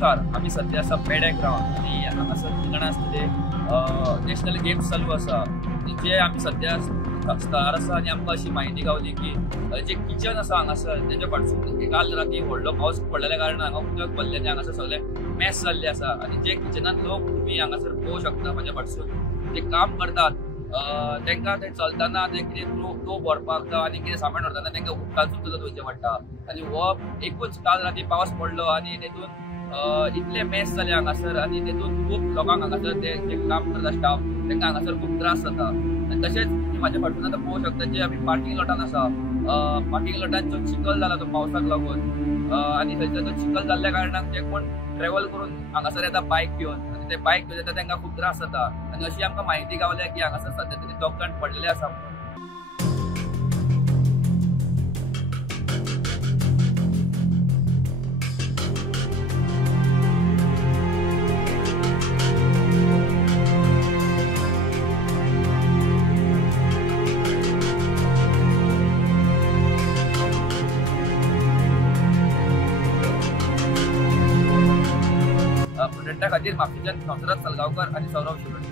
नमस्कार, आम्ही सध्या आसा पेडे ग्राउंड आणि हांगासर ठिकाण आसतले नॅशनल गेम्स चालू आसा. जे आम्ही सध्या स्टार आसा आणि आमकां अशी माहिती गावली की जे किचन आसा हांगासर तेच्या फाटसून काल राती व्हडलो पावस पडलेल्या कारणान हांगा उदक भरलेले हांगासर सगळे मॅस जाल्ले आसा आणि जे किचनान लोक तुम्ही हांगासर पळोवंक शकता म्हाज्या फाटसून जे काम करतात तांकां ते चलतना ते कितें तोप व्हरपाक आनी कितें सामान व्हरतना तांकां उदकांतसून सुद्दां वयचें पडटा आणि हो एकूच काल राती पावस पडलो आणि तेतून इतले मॅस जाले हांगासर आणि तेतून खूप लोकांक हांगासर ते काम करता स्टाफ तांकां हांगासर खूप त्रास जाता. आणि तशेंच म्हाज्या फाटसून आतां पळोवंक शकता जे आमी पार्किंग लॉटान आसा पार्किंग लॉटान जो चिखल जाला तो पावसाक लागून आणि थंयसर तो चिखल जाल्ल्या कारणान जे कोण ट्रॅव्हल करून हांगासर येता बायक घेवन आणि ते बायक घेवन येता तांकां खूप त्रास जाता. आणि अशी आमकां म्हायती गावल्या की हांगासर सद्या तरी दोगांठ पडलेले आसा. प्रोजेक्टा खातीर म्हापशेंच्यान संवसारात सलगांवकर आणि सौरभ शिरोडे.